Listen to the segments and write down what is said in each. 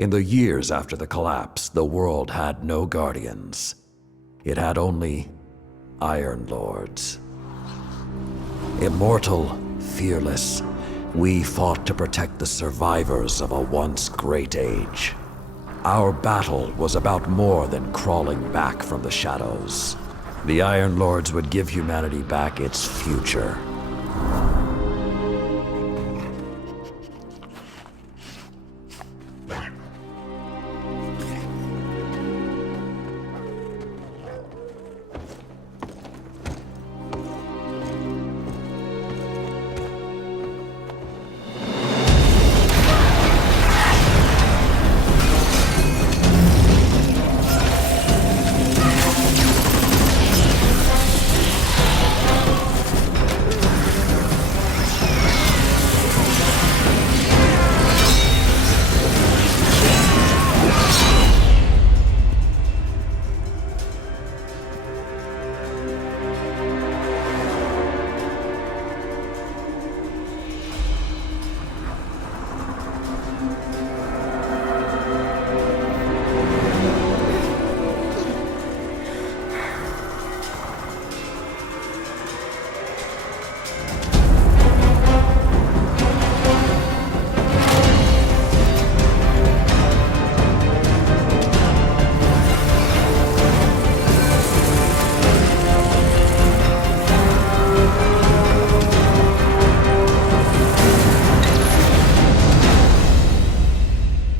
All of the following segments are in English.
In the years after the collapse, the world had no guardians. It had only Iron Lords. Immortal, fearless, we fought to protect the survivors of a once great age. Our battle was about more than crawling back from the shadows. The Iron Lords would give humanity back its future.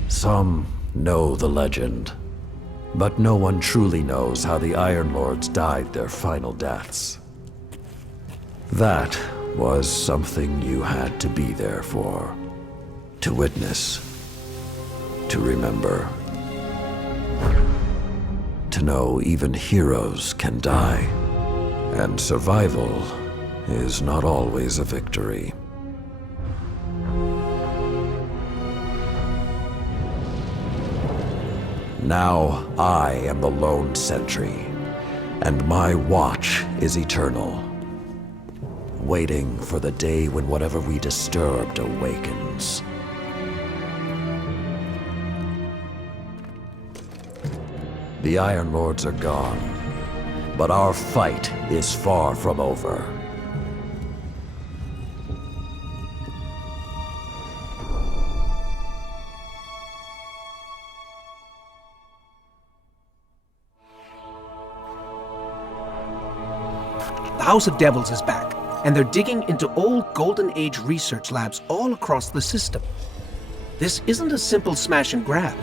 Some know the legend, but no one truly knows how the Iron Lords died their final deaths. That was something you had to be there for, to witness, to remember, to know even heroes can die, and survival is not always a victory. Now I am the lone sentry, and my watch is eternal, waiting for the day when whatever we disturbed awakens. The Iron Lords are gone, but our fight is far from over. The House of Devils is back, and they're digging into old Golden Age research labs all across the system. This isn't a simple smash and grab.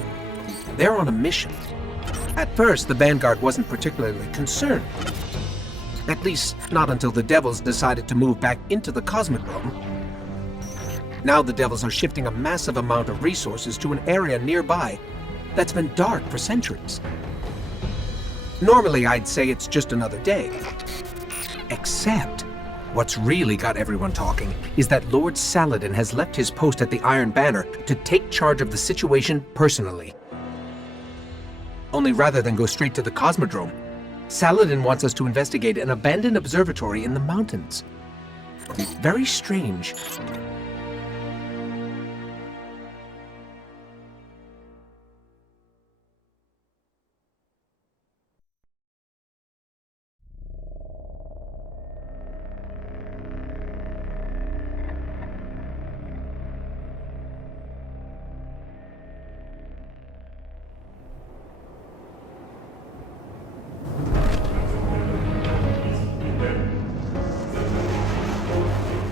They're on a mission. At first, the Vanguard wasn't particularly concerned. At least, not until the Devils decided to move back into the Cosmodrome. Now the Devils are shifting a massive amount of resources to an area nearby that's been dark for centuries. Normally, I'd say it's just another day. Except, what's really got everyone talking is that Lord Saladin has left his post at the Iron Banner to take charge of the situation personally. Only rather than go straight to the Cosmodrome, Saladin wants us to investigate an abandoned observatory in the mountains. Very strange.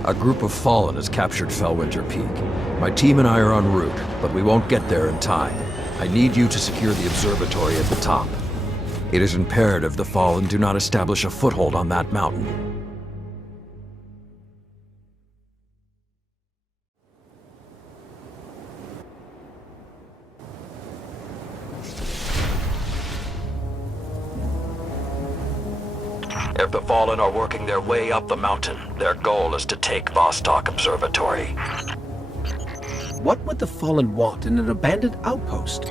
A group of Fallen has captured Fellwinter Peak. My team and I are en route, but we won't get there in time. I need you to secure the observatory at the top. It is imperative the Fallen do not establish a foothold on that mountain. If the Fallen are working their way up the mountain, their goal is to take Vostok Observatory. What would the Fallen want in an abandoned outpost?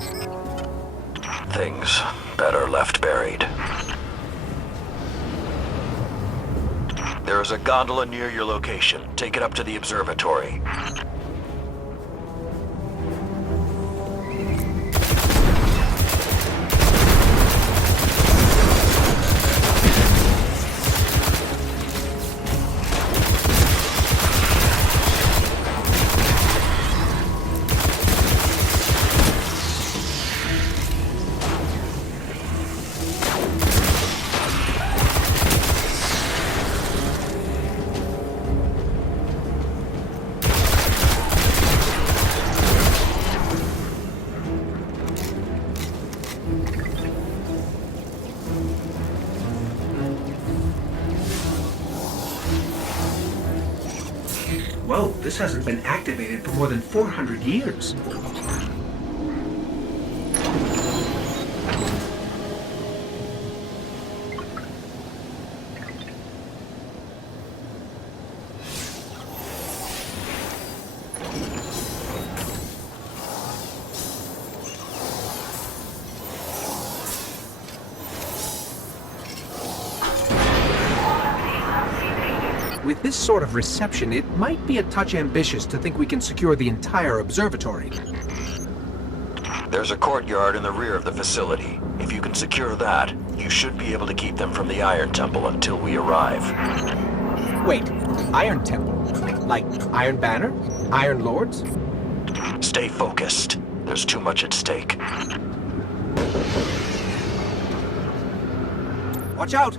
Things better left buried. There is a gondola near your location. Take it up to the observatory. Whoa, this hasn't been activated for more than 400 years. With this sort of reception, it might be a touch ambitious to think we can secure the entire observatory. There's a courtyard in the rear of the facility. If you can secure that, you should be able to keep them from the Iron Temple until we arrive. Wait, Iron Temple? Like Iron Banner? Iron Lords? Stay focused. There's too much at stake. Watch out!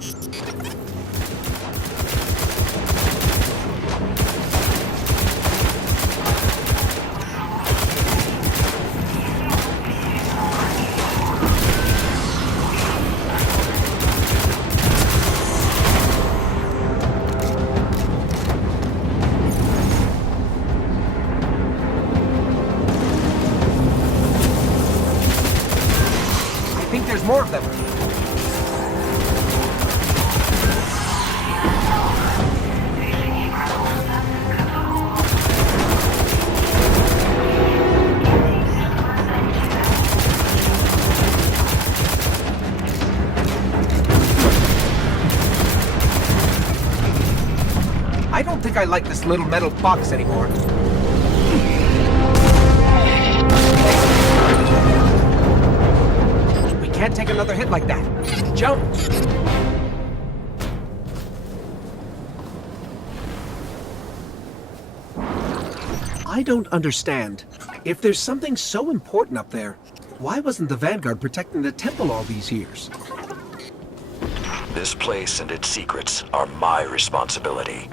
I think there's more of them. I don't think I like this little metal box anymore. We can't take another hit like that. Jump! I don't understand. If there's something so important up there, why wasn't the Vanguard protecting the temple all these years? This place and its secrets are my responsibility.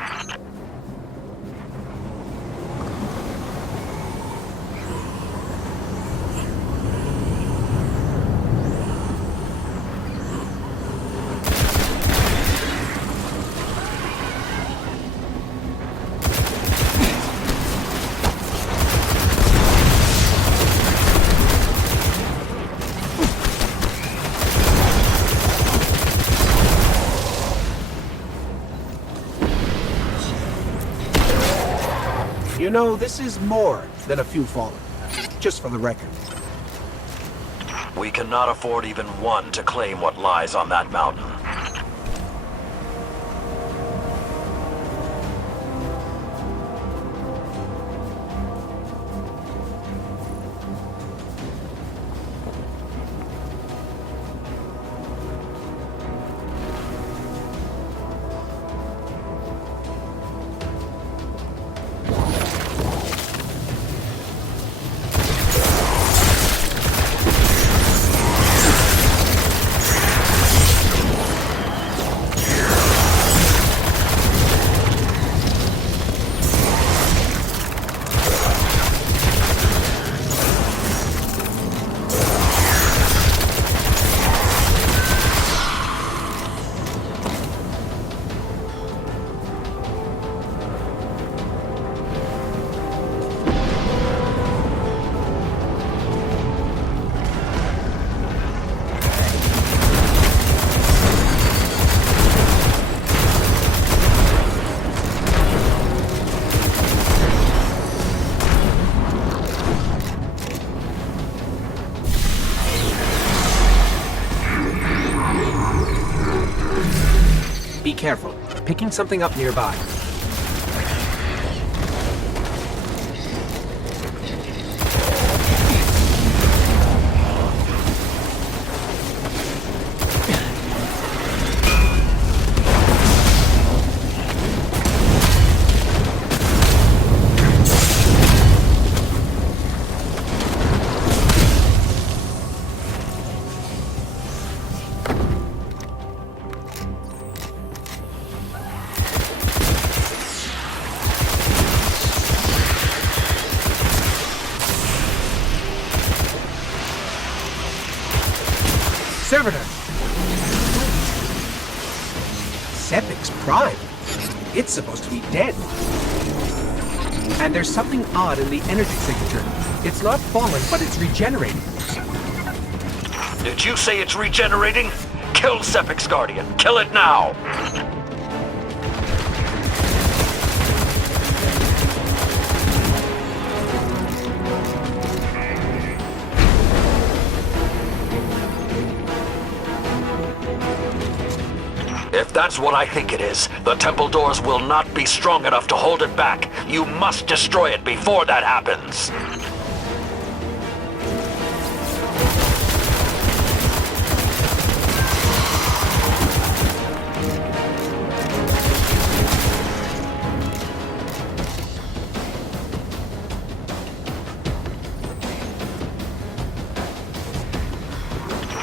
You know, this is more than a few fallen. Just for the record. We cannot afford even one to claim what lies on that mountain. Be careful. Picking something up nearby. Servitor! Sepic's prime. It's supposed to be dead. And there's something odd in the energy signature. It's not fallen, but it's regenerating. Did you say it's regenerating? Kill Sepic's Guardian. Kill it now! If that's what I think it is, the temple doors will not be strong enough to hold it back. You must destroy it before that happens.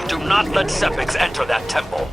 Do not let Sepix enter that temple.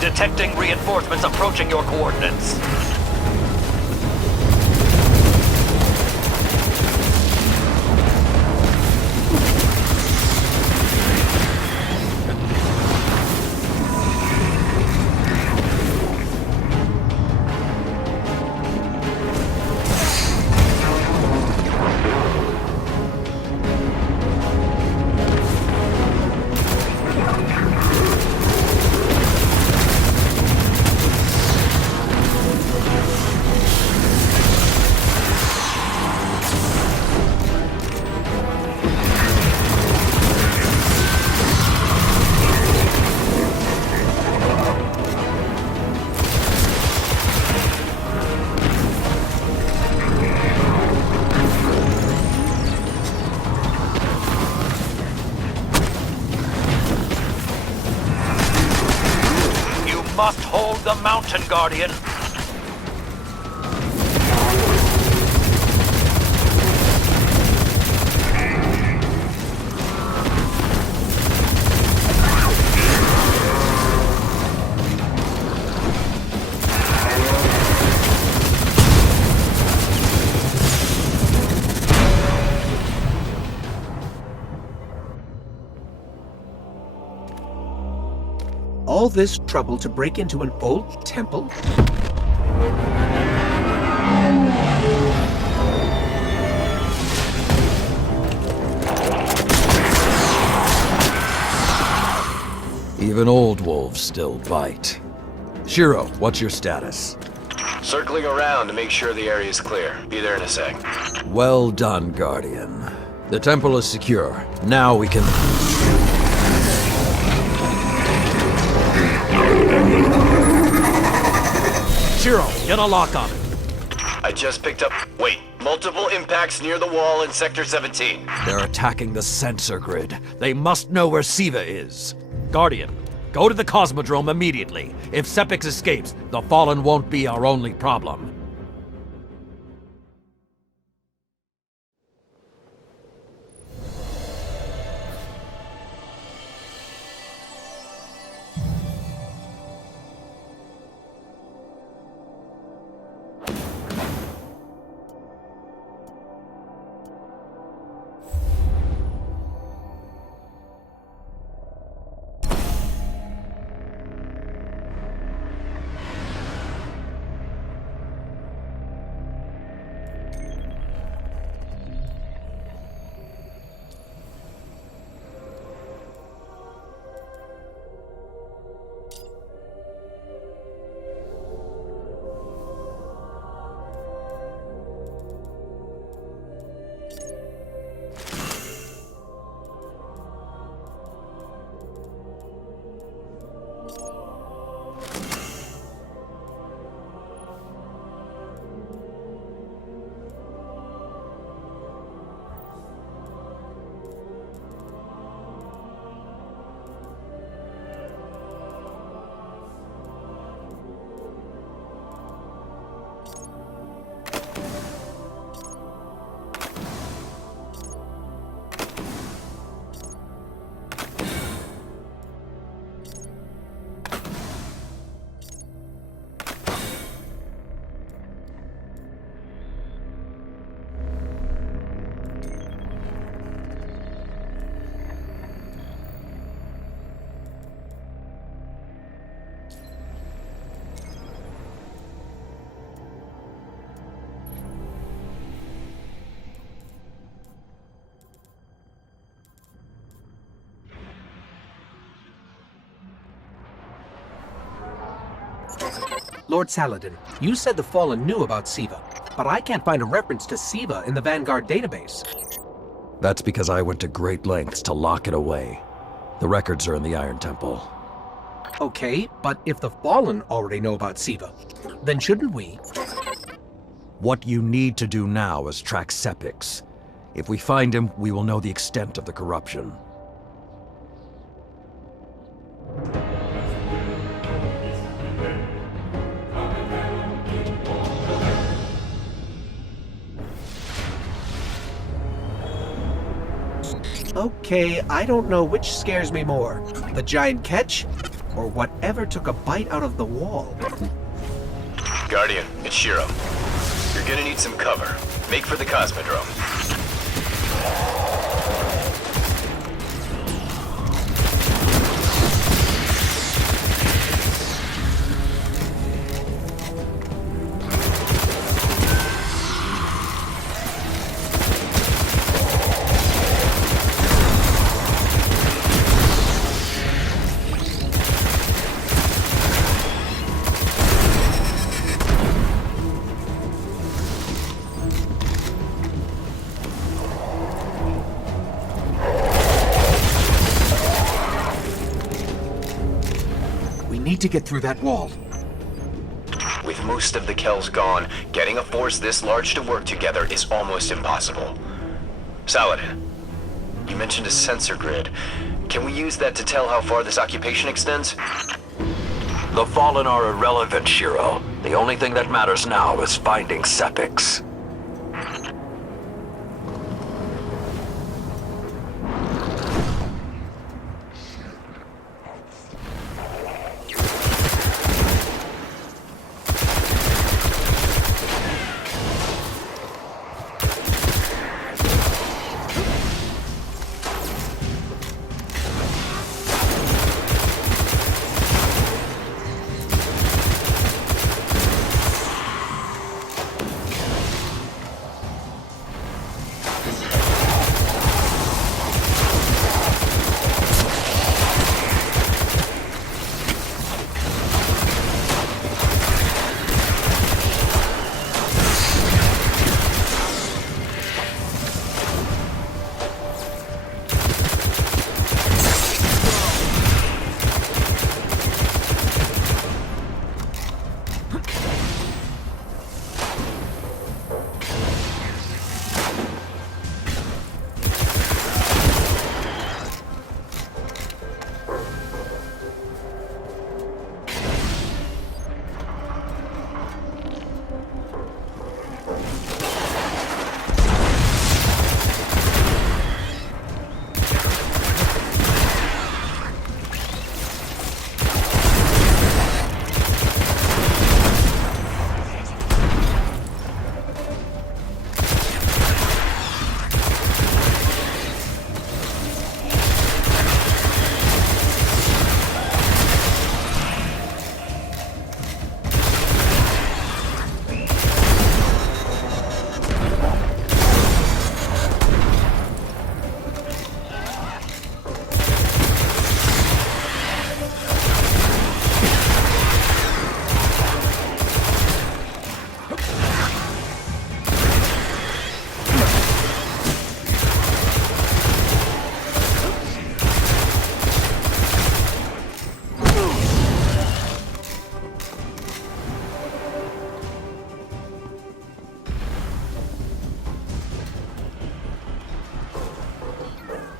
Detecting reinforcements approaching your coordinates. Must hold the mountain, Guardian. All this trouble to break into an old temple? Even old wolves still bite. Shiro, what's your status? Circling around to make sure the area is clear. Be there in a sec. Well done, Guardian. The temple is secure. Now we can... Shiro, get a lock on it. I just picked up... Wait. Multiple impacts near the wall in Sector 17. They're attacking the sensor grid. They must know where Siva is. Guardian, go to the Cosmodrome immediately. If Sepix escapes, the Fallen won't be our only problem. Lord Saladin, you said the Fallen knew about Siva, but I can't find a reference to Siva in the Vanguard database. That's because I went to great lengths to lock it away. The records are in the Iron Temple. Okay, but if the Fallen already know about Siva, then shouldn't we? What you need to do now is track Sepix. If we find him, we will know the extent of the corruption. Okay, I don't know which scares me more, the giant catch, or whatever took a bite out of the wall. Guardian, it's Shiro. You're gonna need some cover. Make for the Cosmodrome. To get through that wall. With most of the Kells gone, getting a force this large to work together is almost impossible. Saladin, you mentioned a sensor grid. Can we use that to tell how far this occupation extends? The Fallen are irrelevant, Shiro. The only thing that matters now is finding Sepix.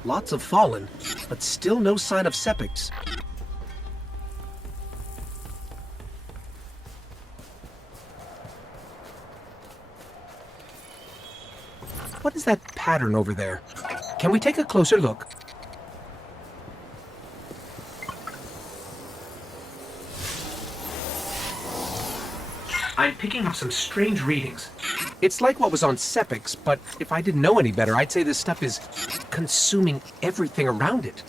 Lots of Fallen, but still no sign of Sepix. What is that pattern over there? Can we take a closer look? I'm picking up some strange readings. It's like what was on Sepix, but if I didn't know any better, I'd say this stuff is consuming everything around it.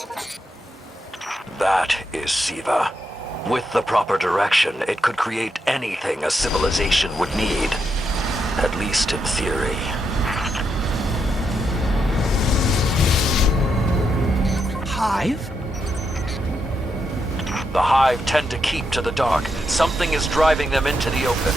That is Siva. With the proper direction, it could create anything a civilization would need. At least in theory. Hive? The Hive tend to keep to the dark. Something is driving them into the open.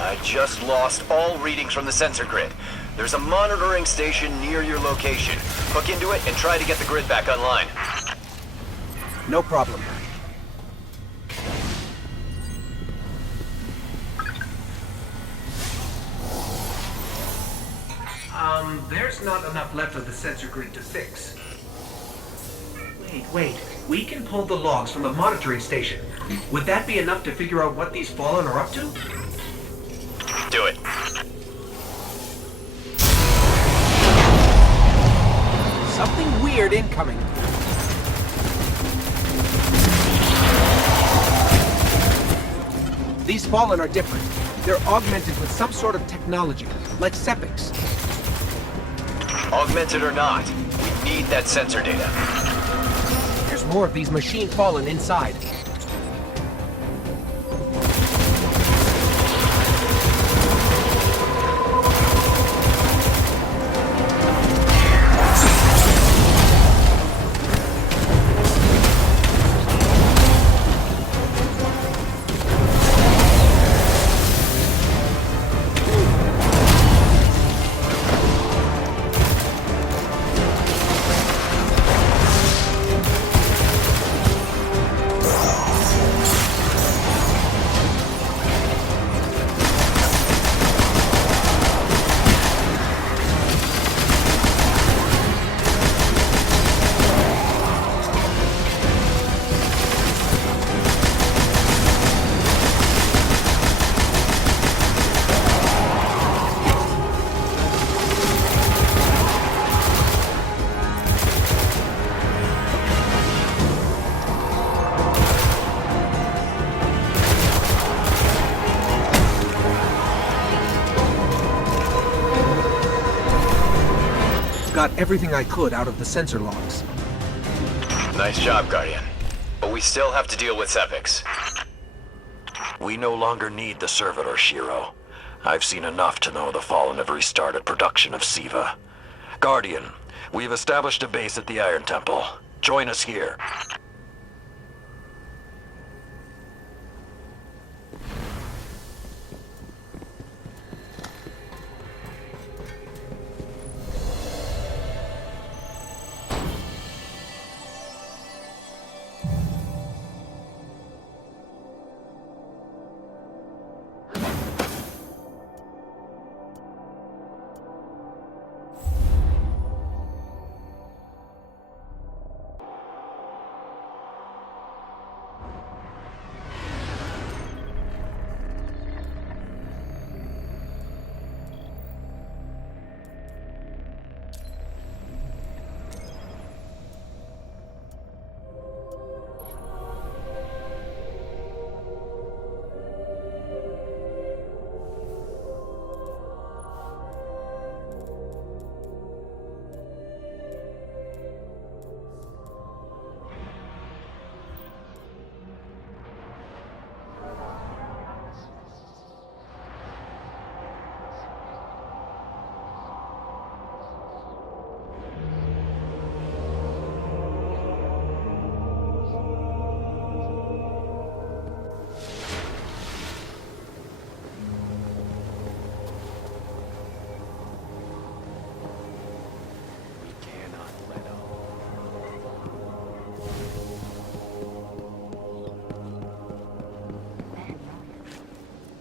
I just lost all readings from the sensor grid. There's a monitoring station near your location. Hook into it and try to get the grid back online. No problem. There's not enough left of the sensor grid to fix. Wait. We can pull the logs from the monitoring station. Would that be enough to figure out what these Fallen are up to? Do it. Something weird incoming. These Fallen are different. They're augmented with some sort of technology, like Sepix. Augmented or not, we need that sensor data. There's more of these machine Fallen inside. Got everything I could out of the sensor logs. Nice job, Guardian. But we still have to deal with Sepix. We no longer need the servitor, Shiro. I've seen enough to know the Fallen have restarted production of Siva. Guardian, we've established a base at the Iron Temple. Join us here.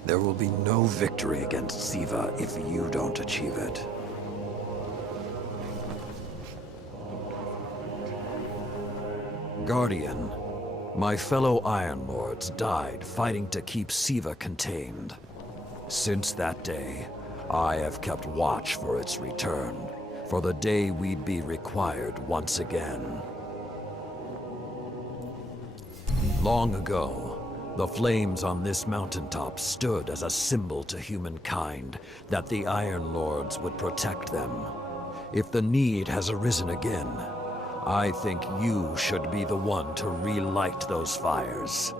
There will be no victory against Siva if you don't achieve it. Guardian, my fellow Iron Lords died fighting to keep Siva contained. Since that day, I have kept watch for its return, for the day we'd be required once again. Long ago, the flames on this mountaintop stood as a symbol to humankind that the Iron Lords would protect them. If the need has arisen again, I think you should be the one to relight those fires.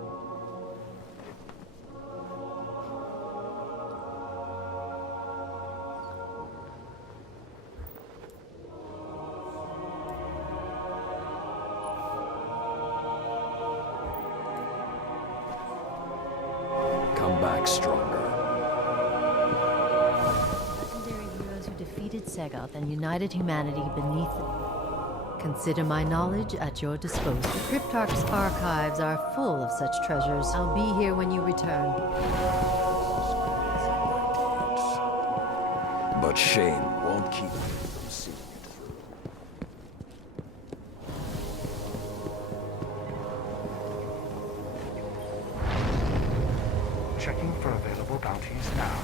Come back stronger. Legendary heroes who defeated Segoth and united humanity beneath it. Consider my knowledge at your disposal. The Cryptarch's archives are full of such treasures. I'll be here when you return. But shame won't keep me from seeing it through. Checking for available bounties now.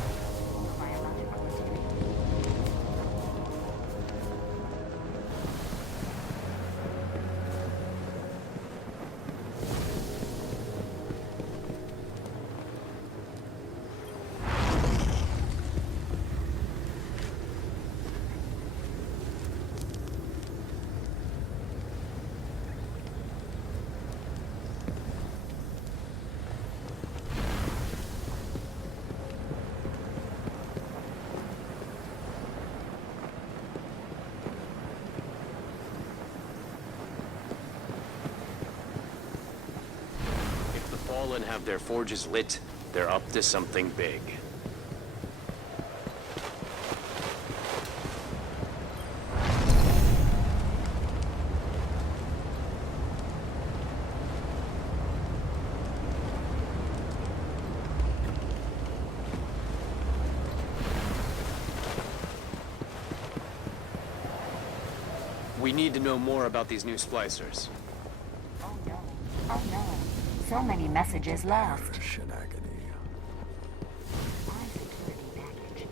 Fallen have their forges lit, they're up to something big. We need to know more about these new splicers. Oh no. Oh no. So many messages left. Shenanigans. My security package.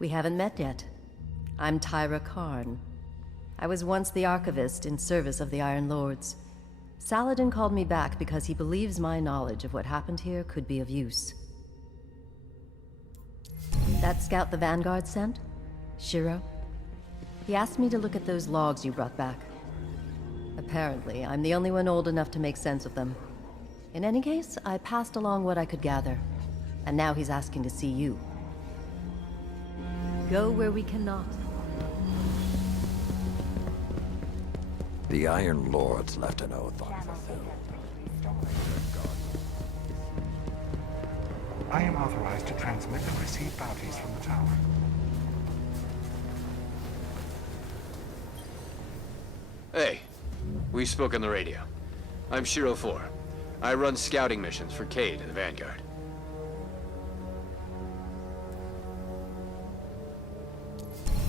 We haven't met yet. I'm Tyra Karn. I was once the archivist in service of the Iron Lords. Saladin called me back because he believes my knowledge of what happened here could be of use. That scout the Vanguard sent? Shiro? He asked me to look at those logs you brought back. Apparently, I'm the only one old enough to make sense of them. In any case, I passed along what I could gather. And now he's asking to see you. Go where we cannot. The Iron Lords left an oath on the hill. I am authorized to transmit and receive bounties from the tower. Hey, we spoke on the radio. I'm Shiro 4. I run scouting missions for Cade and the Vanguard.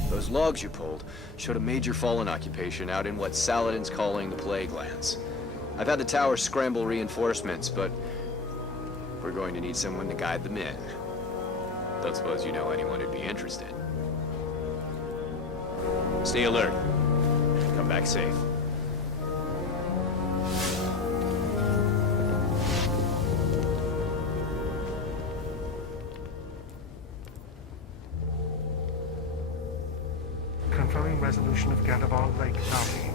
Those logs you pulled showed a major fallen occupation out in what Saladin's calling the Plague Lands. I've had the tower scramble reinforcements, but we're going to need someone to guide them in. Don't suppose you know anyone who'd be interested. Stay alert. Come back safe. Confirming resolution of Gandaval Lake bounty.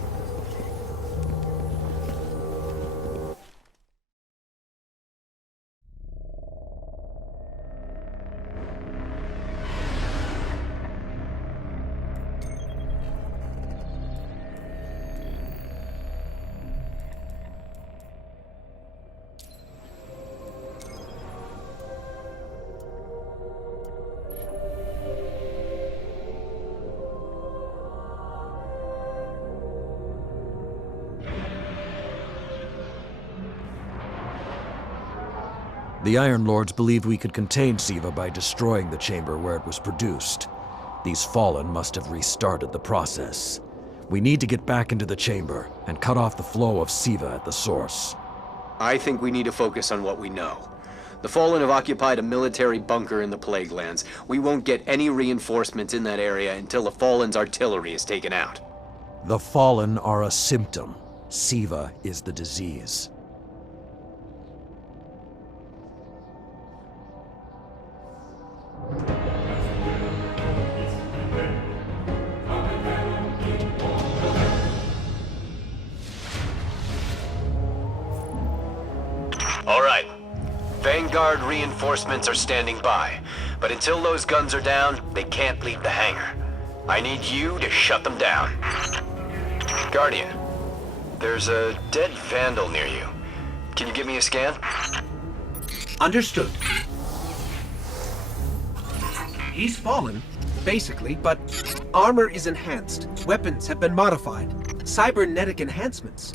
The Iron Lords believed we could contain Siva by destroying the chamber where it was produced. These Fallen must have restarted the process. We need to get back into the chamber and cut off the flow of Siva at the source. I think we need to focus on what we know. The Fallen have occupied a military bunker in the Plague Lands. We won't get any reinforcements in that area until the Fallen's artillery is taken out. The Fallen are a symptom. Siva is the disease. All right. Vanguard reinforcements are standing by, but until those guns are down, they can't leave the hangar. I need you to shut them down. Guardian, there's a dead Vandal near you. Can you give me a scan? Understood. He's fallen, basically, but armor is enhanced. Weapons have been modified. Cybernetic enhancements.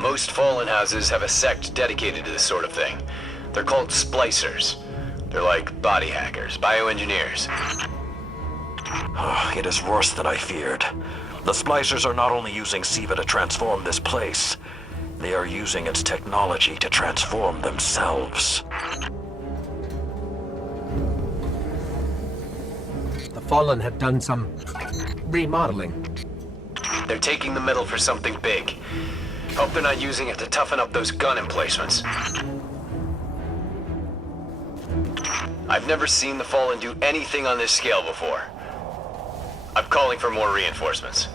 Most Fallen houses have a sect dedicated to this sort of thing. They're called splicers. They're like body hackers, bioengineers. It is worse than I feared. The Splicers are not only using Siva to transform this place, they are using its technology to transform themselves. The Fallen have done some remodeling. They're taking the metal for something big. Hope they're not using it to toughen up those gun emplacements. I've never seen the Fallen do anything on this scale before. I'm calling for more reinforcements.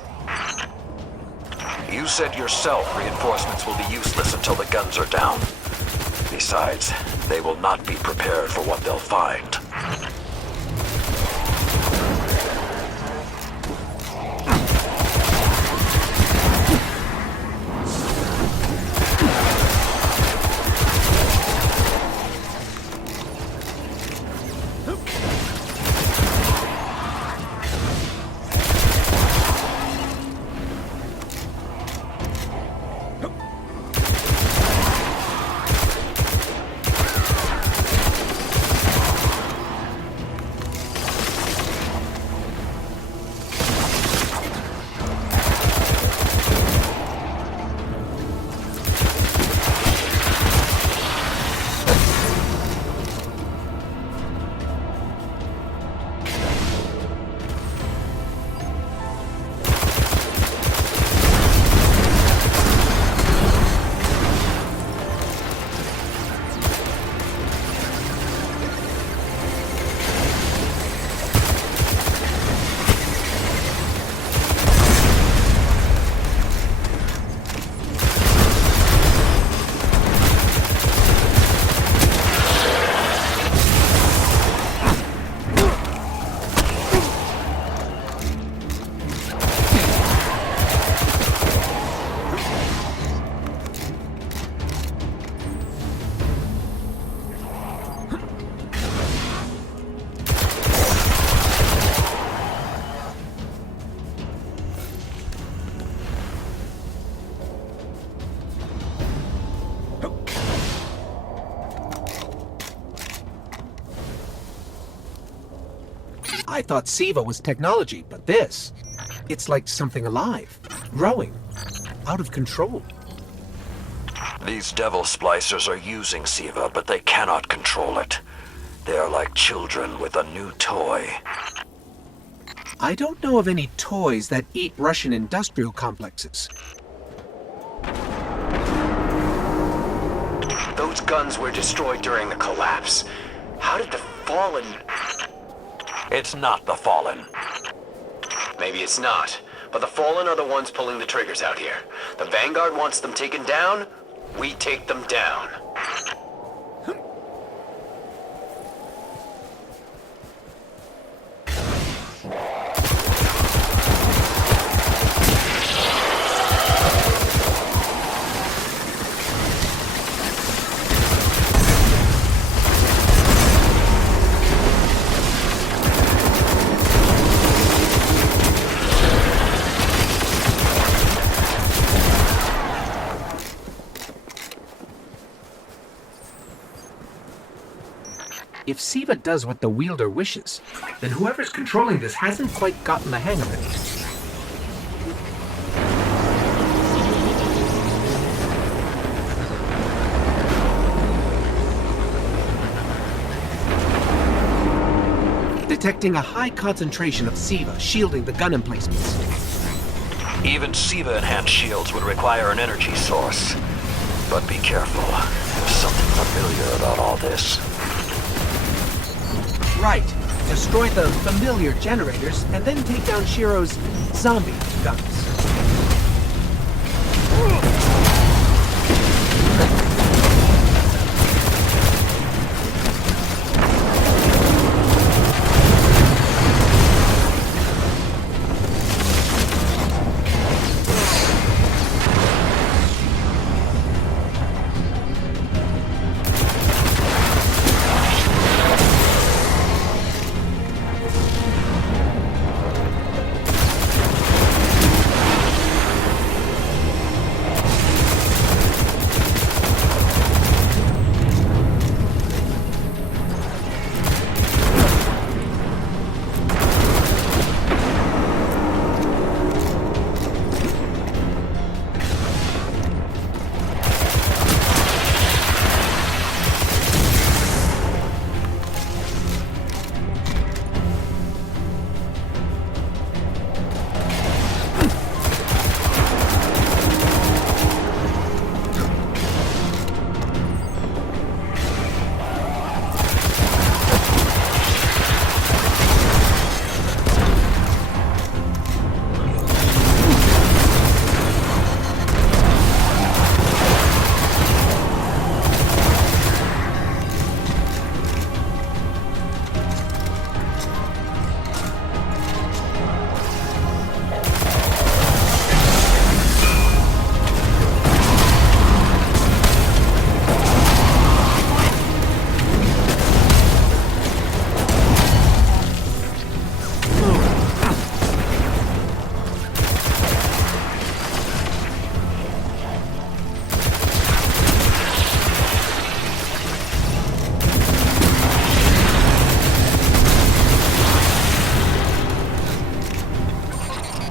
You said yourself reinforcements will be useless until the guns are down. Besides, they will not be prepared for what they'll find. I thought Siva was technology, but this... it's like something alive, growing, out of control. These devil splicers are using Siva, but they cannot control it. They are like children with a new toy. I don't know of any toys that eat Russian industrial complexes. Those guns were destroyed during the collapse. How did the Fallen... It's not the Fallen. Maybe it's not, but the Fallen are the ones pulling the triggers out here. The Vanguard wants them taken down, we take them down. If Siva does what the wielder wishes, then whoever's controlling this hasn't quite gotten the hang of it. Detecting a high concentration of Siva shielding the gun emplacements. Even Siva-enhanced shields would require an energy source. But be careful. There's something familiar about all this. Right. Destroy the familiar generators and then take down Shiro's zombie guns.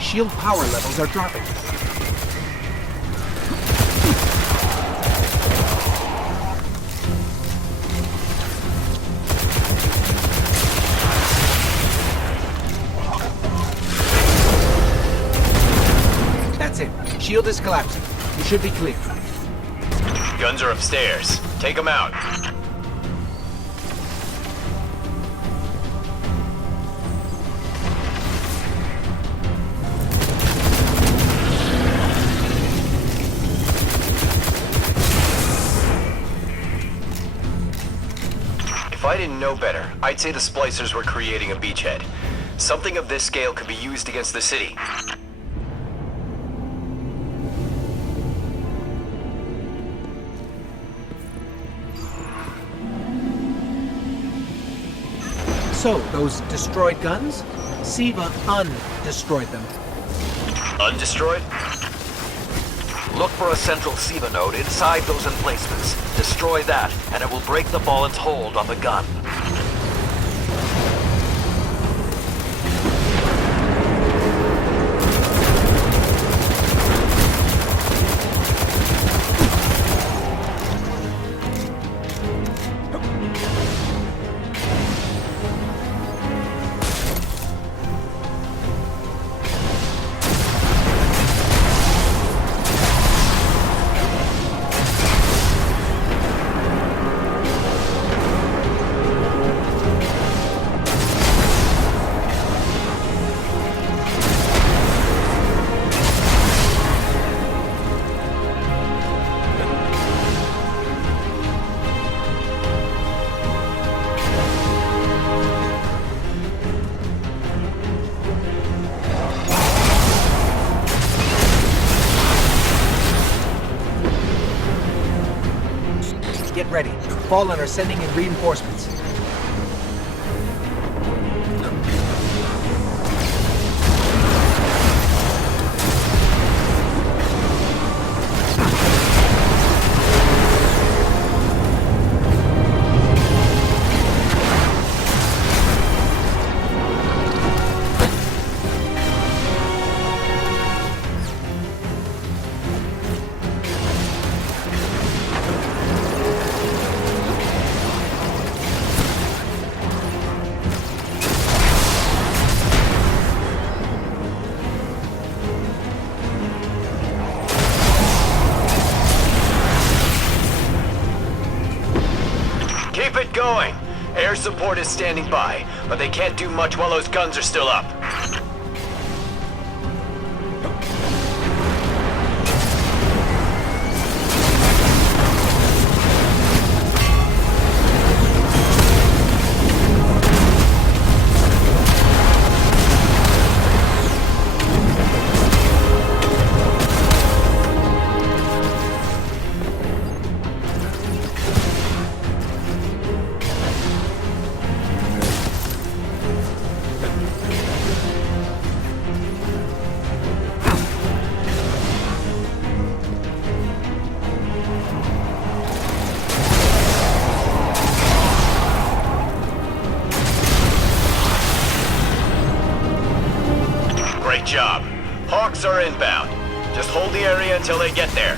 Shield power levels are dropping. That's it. Shield is collapsing. You should be clear. Guns are upstairs. Take them out. If I didn't know better, I'd say the splicers were creating a beachhead. Something of this scale could be used against the city. So, those destroyed guns? Siva undestroyed them. Undestroyed? Look for a central Siva node inside those emplacements. Destroy that, and it will break the Fallen's hold on the gun. Get ready. Fallen are sending in reinforcements. going. Air support is standing by, but they can't do much while those guns are still up. Great job. Hawks are inbound. Just hold the area until they get there.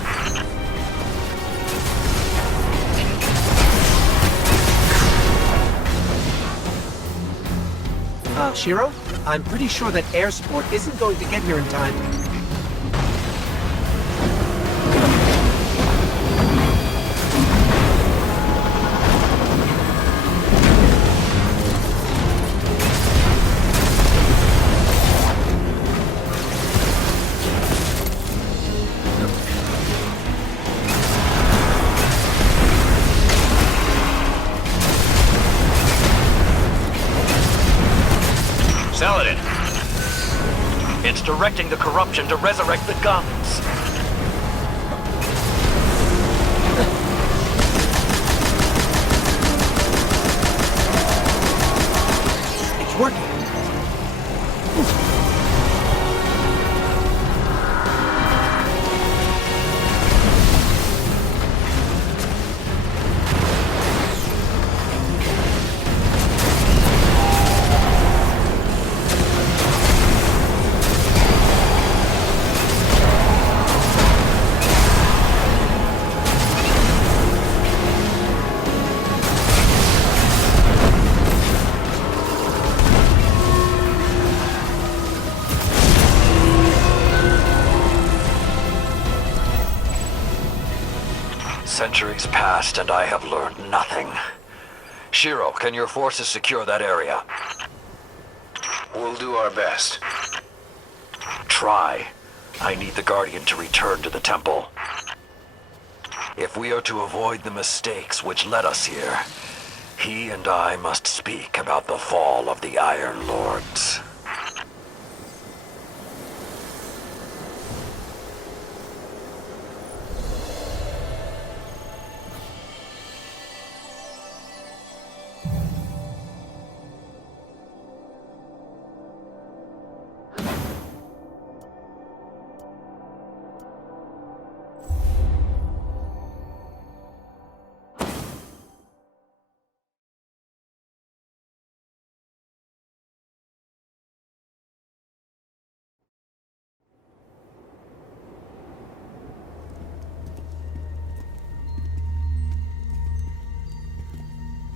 Shiro? I'm pretty sure that air support isn't going to get here in time. Saladin. It's directing the corruption to resurrect the guns. It's working. Centuries passed and I have learned nothing. Shiro, can your forces secure that area? We'll do our best. Try. I need the Guardian to return to the temple. If we are to avoid the mistakes which led us here, he and I must speak about the fall of the Iron Lords.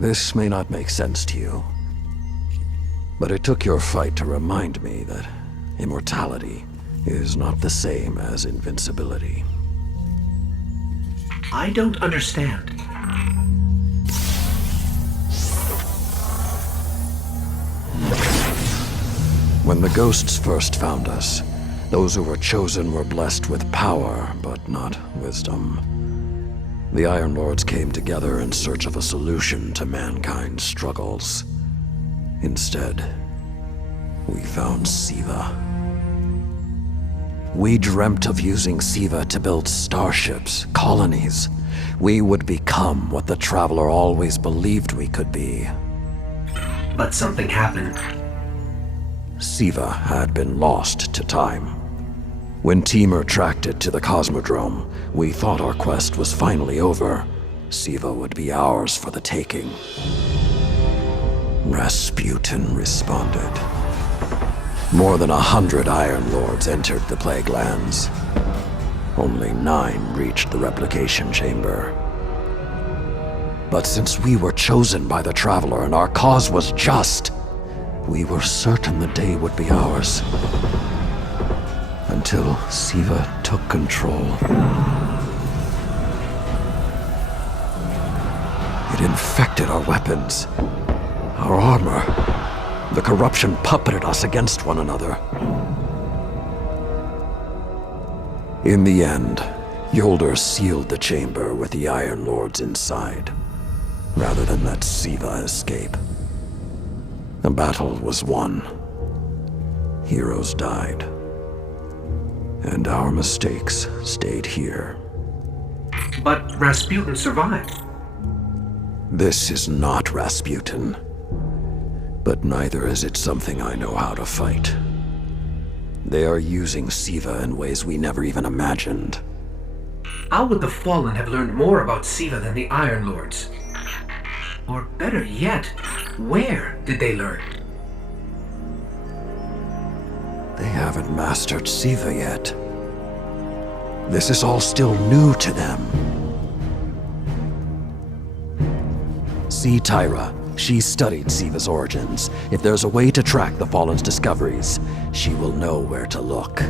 This may not make sense to you, but it took your fight to remind me that immortality is not the same as invincibility. I don't understand. When the ghosts first found us, those who were chosen were blessed with power, but not wisdom. The Iron Lords came together in search of a solution to mankind's struggles. Instead, we found Siva. We dreamt of using Siva to build starships, colonies. We would become what the Traveler always believed we could be. But something happened. Siva had been lost to time. When Temur tracked it to the Cosmodrome, we thought our quest was finally over. Siva would be ours for the taking. Rasputin responded. More than 100 Iron Lords entered the Plague Lands. Only 9 reached the replication chamber. But since we were chosen by the Traveler and our cause was just, we were certain the day would be ours. Until Siva took control. It infected our weapons, our armor. The corruption puppeted us against one another. In the end, Yolder sealed the chamber with the Iron Lords inside, rather than let Siva escape. The battle was won. Heroes died. And our mistakes stayed here. But Rasputin survived. This is not Rasputin. But neither is it something I know how to fight. They are using Siva in ways we never even imagined. How would the Fallen have learned more about Siva than the Iron Lords? Or better yet, where did they learn? They haven't mastered Siva yet. This is all still new to them. See Tyra. She studied Siva's origins. If there's a way to track the Fallen's discoveries, she will know where to look.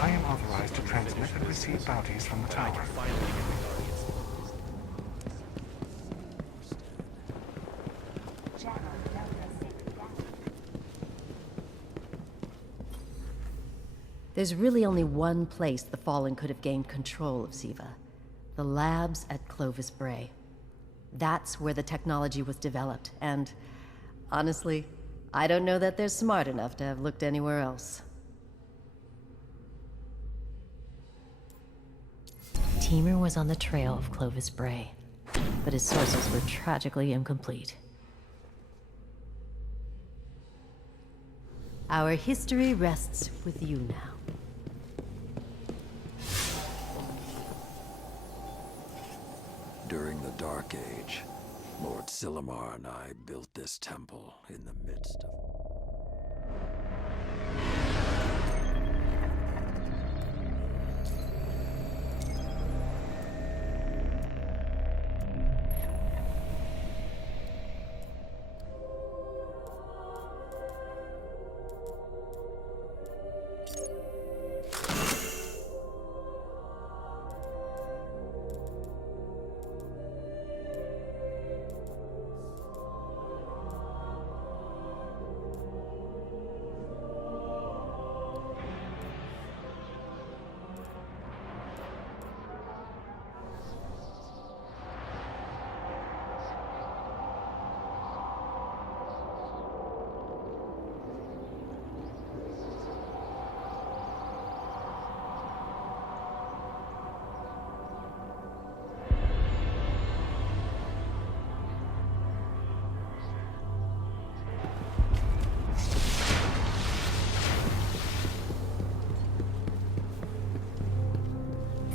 I am authorized to transmit and receive bounties from the tower. There's really only one place the Fallen could have gained control of Siva. The labs at Clovis Bray. That's where the technology was developed, and honestly, I don't know that they're smart enough to have looked anywhere else. Teamer was on the trail of Clovis Bray, but his sources were tragically incomplete. Our history rests with you now. During the Dark Age, Lord Silumar and I built this temple in the midst of...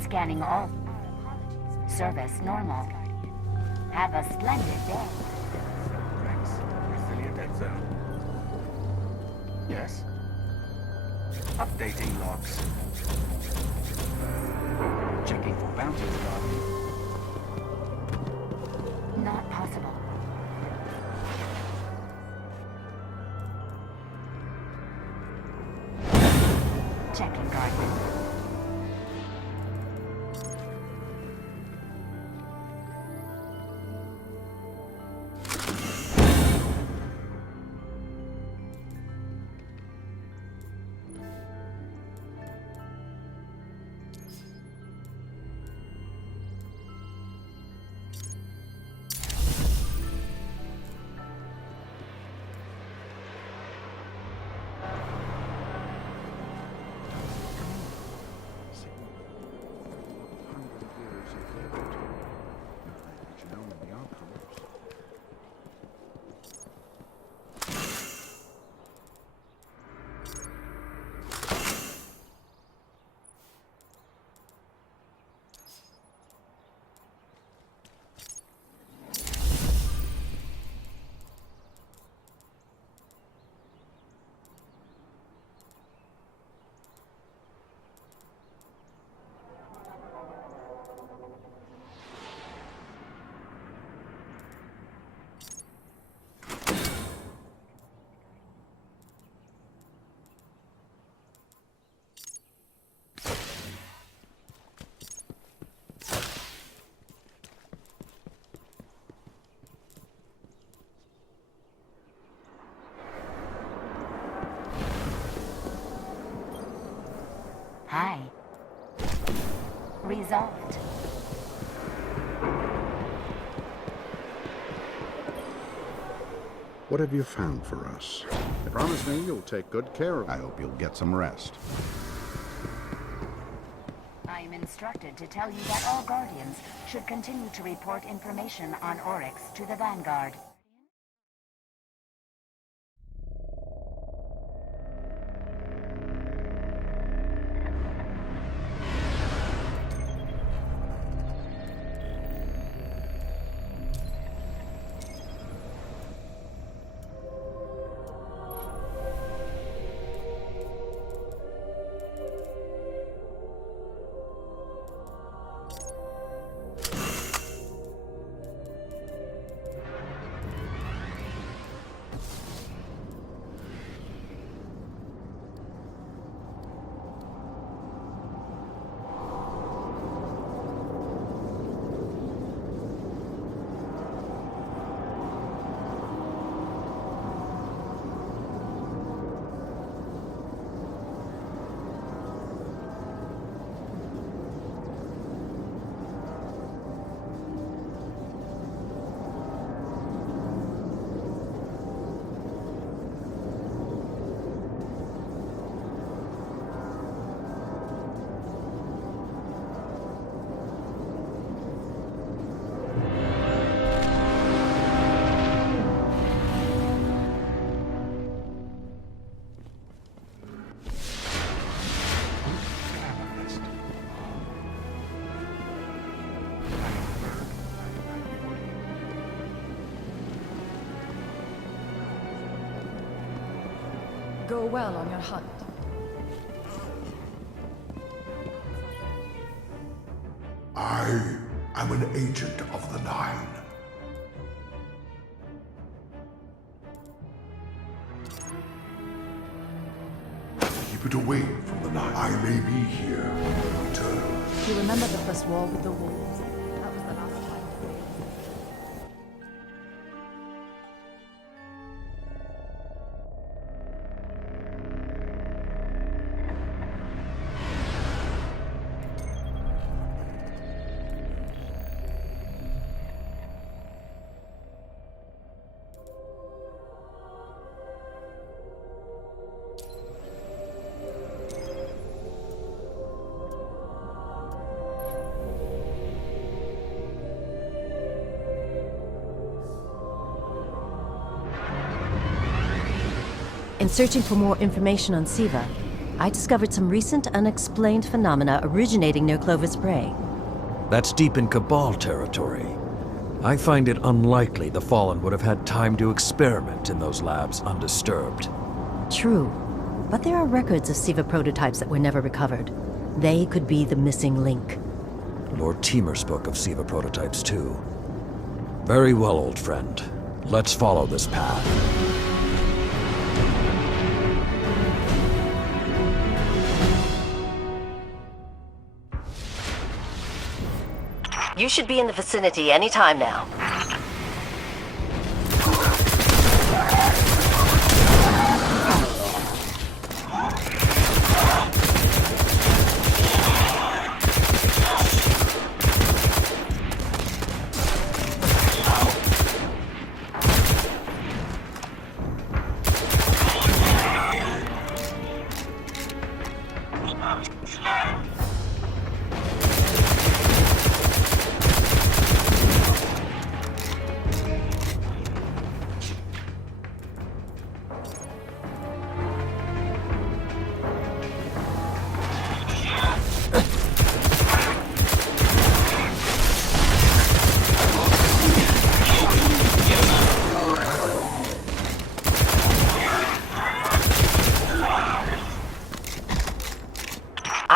Scanning all. Service normal. Have a splendid day. Thanks. Resilient dead zone. Yes? Updating logs. Checking for bounties, Guardian. Not possible. Checking Guardian. Hi. Resolved. What have you found for us? Promise me you'll take good care of I hope you'll get some rest. I am instructed to tell you that all Guardians should continue to report information on Oryx to the Vanguard. Cleverest. Go well on your hunt. I am an agent of the Nine. Keep it away from the Nine. I may be here when you return. You remember the first war with the wolves? That was the last time. In searching for more information on Siva, I discovered some recent unexplained phenomena originating near Clovis Bray. That's deep in Cabal territory. I find it unlikely the Fallen would have had time to experiment in those labs undisturbed. True, but there are records of Siva prototypes that were never recovered. They could be the missing link. Lord Teemer spoke of Siva prototypes too. Very well, old friend. Let's follow this path. You should be in the vicinity any time now.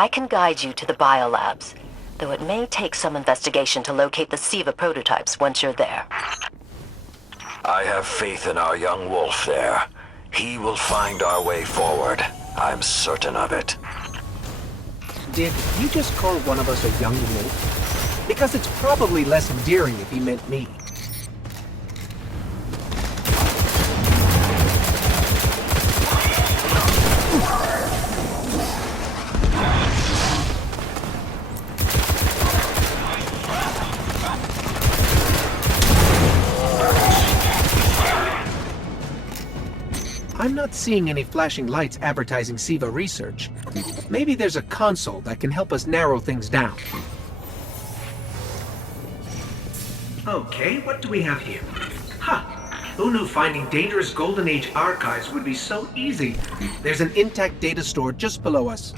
I can guide you to the biolabs, though it may take some investigation to locate the Siva prototypes once you're there. I have faith in our young wolf there. He will find our way forward. I'm certain of it. Did you just call one of us a young wolf? Because it's probably less endearing if he meant me. not seeing any flashing lights advertising SIVA research. Maybe there's a console that can help us narrow things down. Okay, what do we have here? Huh. Who knew finding dangerous Golden Age archives would be so easy? There's an intact data store just below us.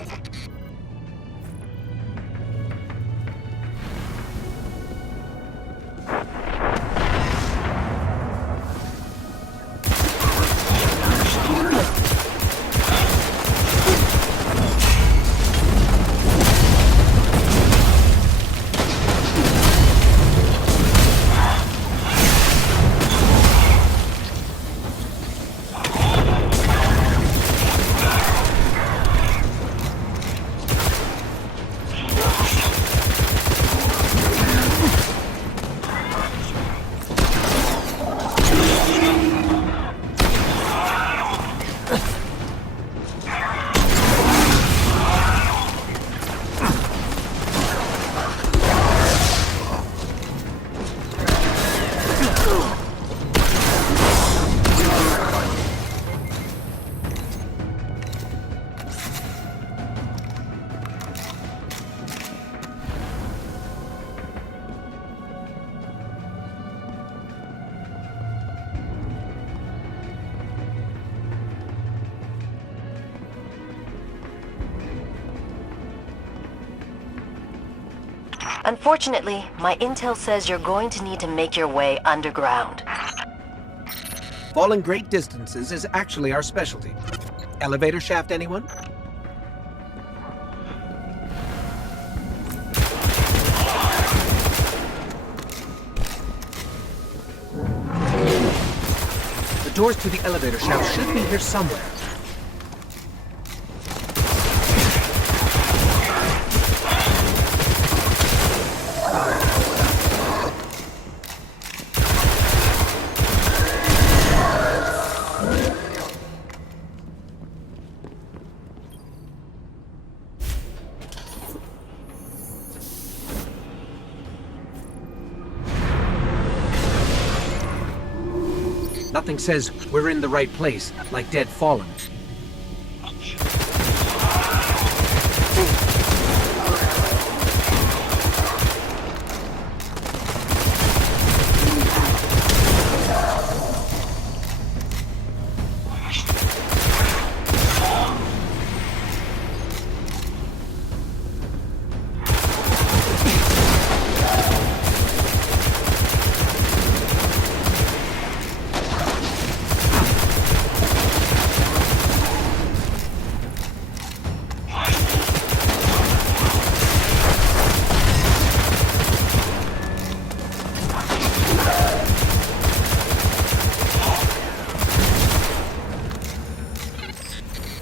Unfortunately, my intel says you're going to need to make your way underground. Falling great distances is actually our specialty. Elevator shaft, anyone? The doors to the elevator shaft should be here somewhere. Nothing says we're in the right place, like Dead Fallen.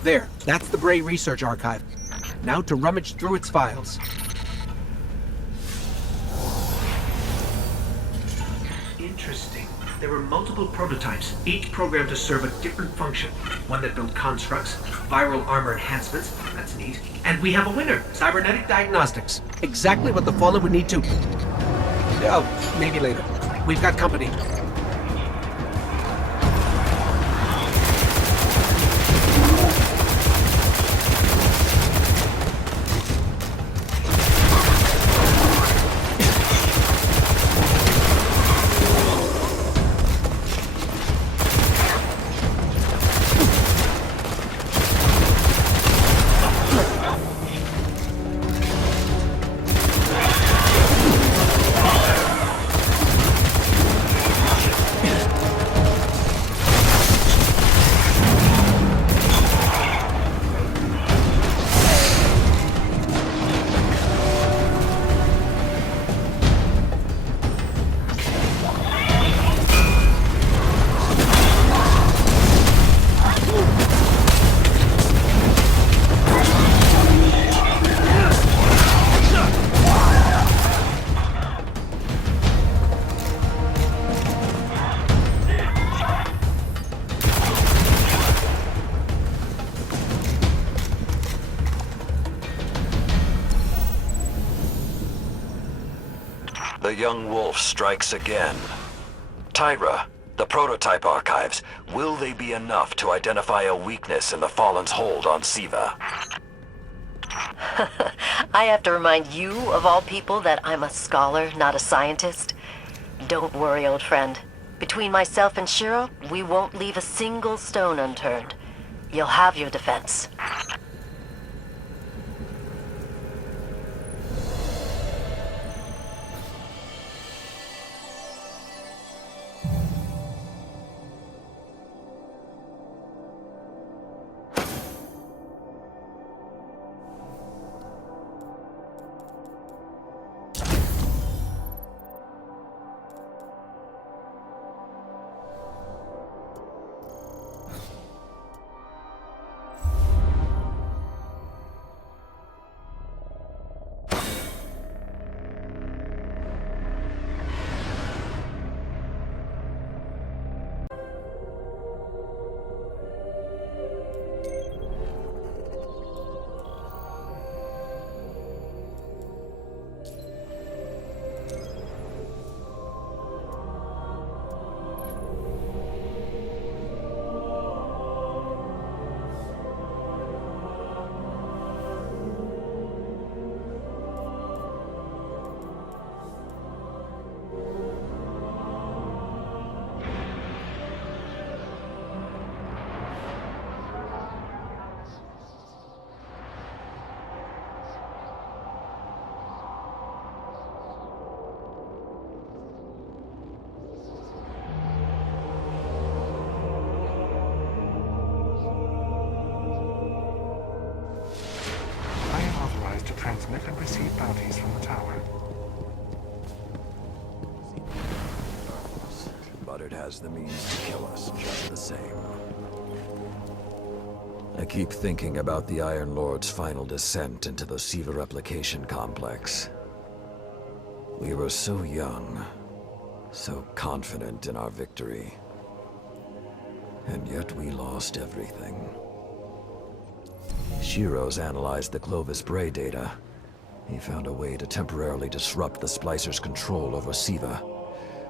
There, that's the Bray Research Archive. Now to rummage through its files. Interesting. There were multiple prototypes, each programmed to serve a different function. One that built constructs, viral armor enhancements, that's neat. And we have a winner, cybernetic diagnostics. Exactly what the Fallen would need to... Oh, maybe later. We've got company. The young wolf strikes again. Tyra, The prototype archives, will they be enough to identify a weakness in the Fallen's hold on Siva? I have to remind you, of all people, that I'm a scholar, not a scientist. Don't worry, old friend. Between myself and Shiro, we won't leave a single stone unturned. You'll have your defense. I am authorized to transmit and receive bounties from the tower. But it has the means to kill us just the same. I keep thinking about the Iron Lord's final descent into the Siva replication complex. We were so young, so confident in our victory. And yet we lost everything. Shiro's analyzed the Clovis Bray data. He found a way to temporarily disrupt the Splicer's control over Siva.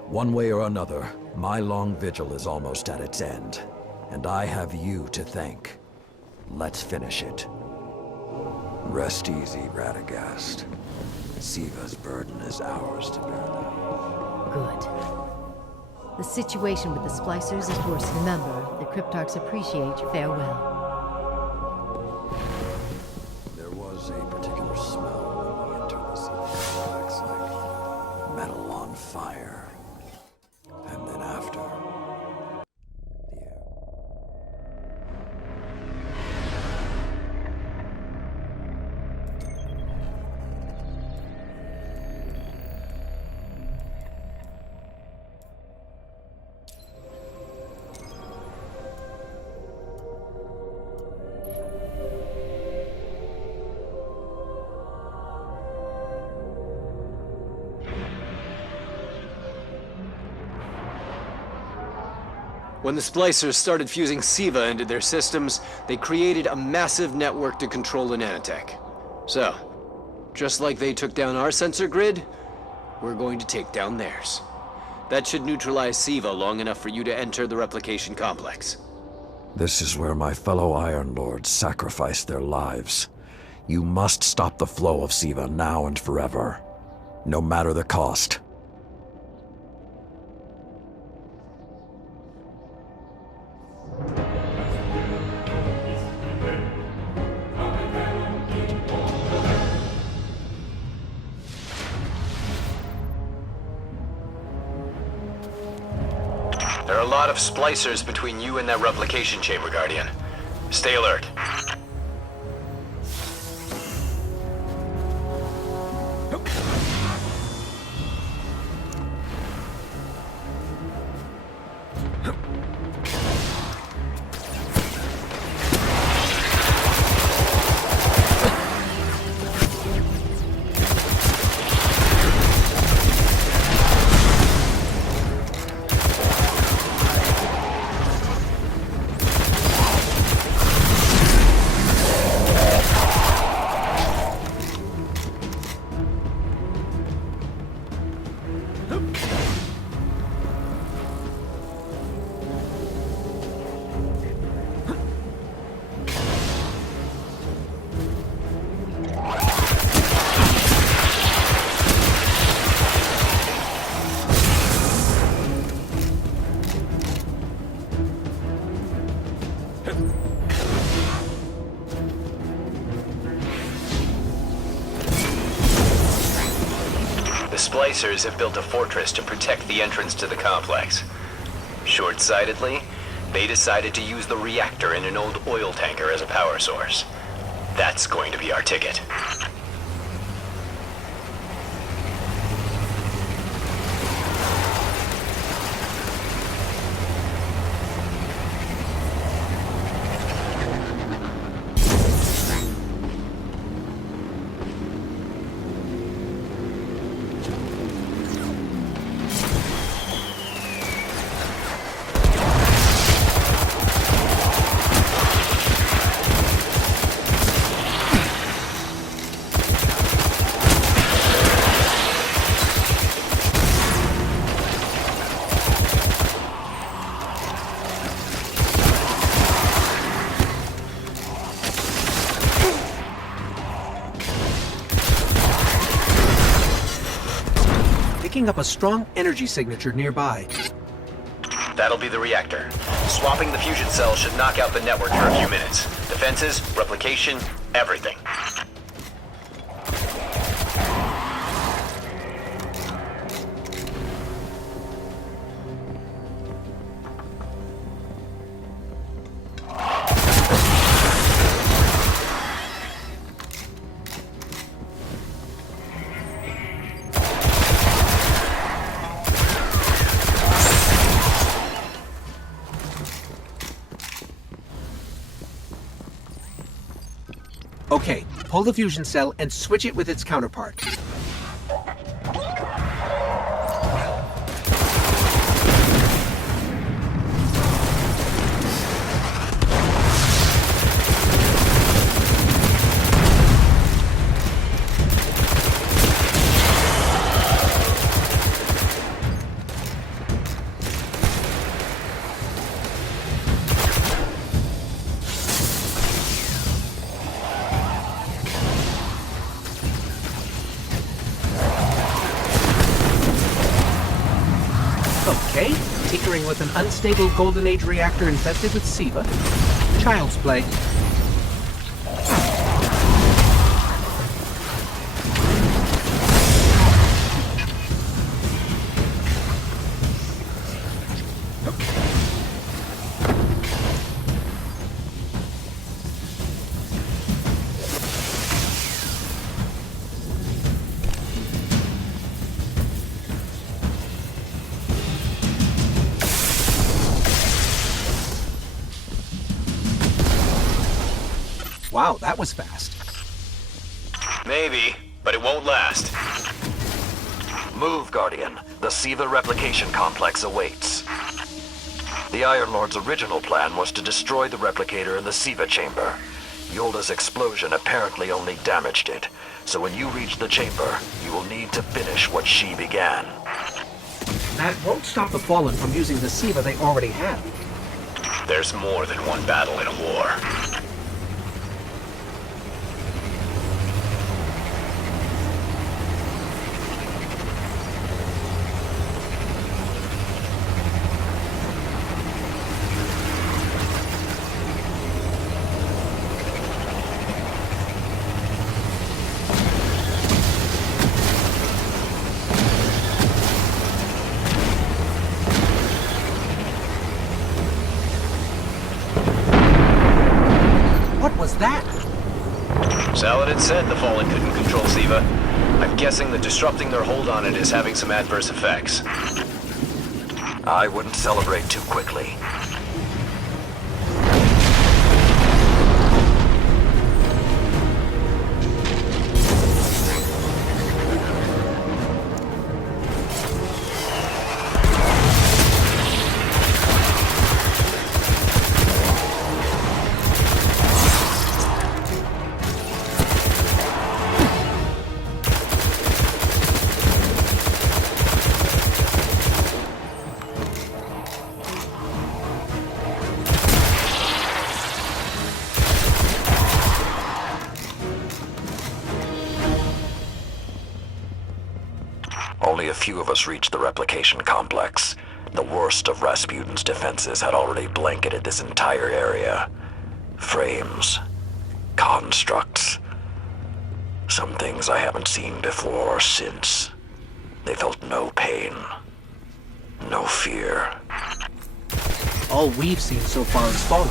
One way or another, my long vigil is almost at its end, and I have you to thank. Let's finish it. Rest easy, Radagast. Siva's burden is ours to bear now. Good. The situation with the Splicers is worse. Remember, the Cryptarchs appreciate your farewell. There was a particular smell when we entered the Siva complex, like metal on fire. And then after, the air. When the Splicers started fusing Siva into their systems, they created a massive network to control a nanotech. So, just like they took down our sensor grid, we're going to take down theirs. That should neutralize Siva long enough for you to enter the replication complex. This is where my fellow Iron Lords sacrificed their lives. You must stop the flow of Siva now and forever, no matter the cost. There are a lot of splicers between you and that replication chamber, Guardian. Stay alert. Splicers have built a fortress to protect the entrance to the complex. Short-sightedly, they decided to use the reactor in an old oil tanker as a power source. That's going to be our ticket. Picking up a strong energy signature nearby. That'll be the reactor. Swapping the fusion cell should knock out the network for a few minutes. Defenses, replication, everything. Okay, pull the fusion cell and switch it with its counterpart. Okay, tinkering with an unstable Golden Age reactor infested with SIVA. Child's play. Wow, that was fast. Maybe, but it won't last. Move, Guardian. The SIVA replication complex awaits. The Iron Lord's original plan was to destroy the replicator in the SIVA chamber. Yolda's explosion apparently only damaged it, so when you reach the chamber, you will need to finish what she began. That won't stop the Fallen from using the SIVA they already have. There's more than one battle in a war. What was that? Saladin said the Fallen couldn't control SIVA. I'm guessing that disrupting their hold on it is having some adverse effects. I wouldn't celebrate too quickly. Only a few of us reached the replication complex. The worst of Rasputin's defenses had already blanketed this entire area. Frames, constructs, some things I haven't seen before or since. They felt no pain, no fear. All we've seen so far is fallen.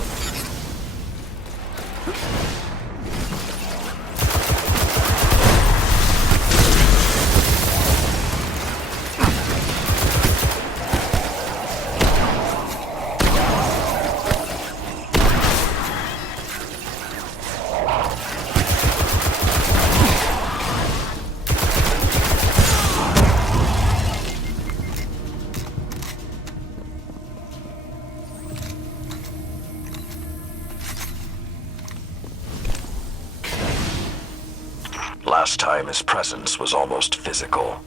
Last time his presence was almost physical.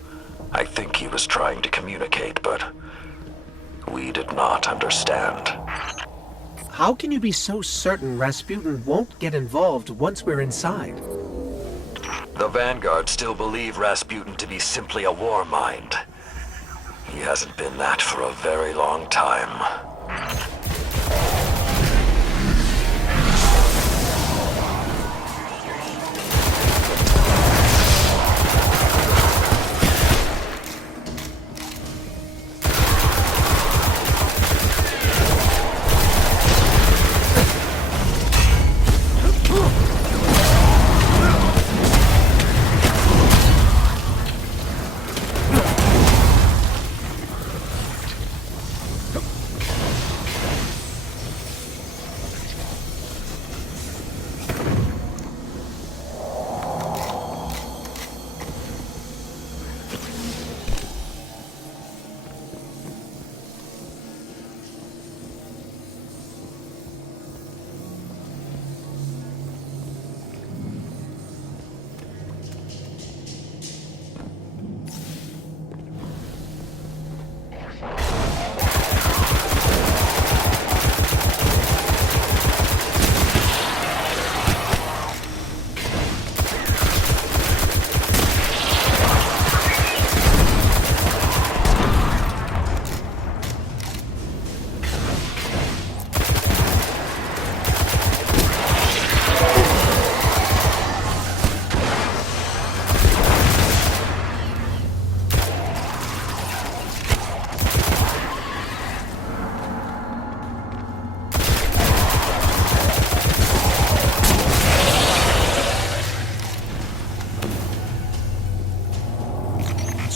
I think he was trying to communicate, but we did not understand. How can you be so certain Rasputin won't get involved once we're inside? The Vanguard still believe Rasputin to be simply a war mind. He hasn't been that for a very long time.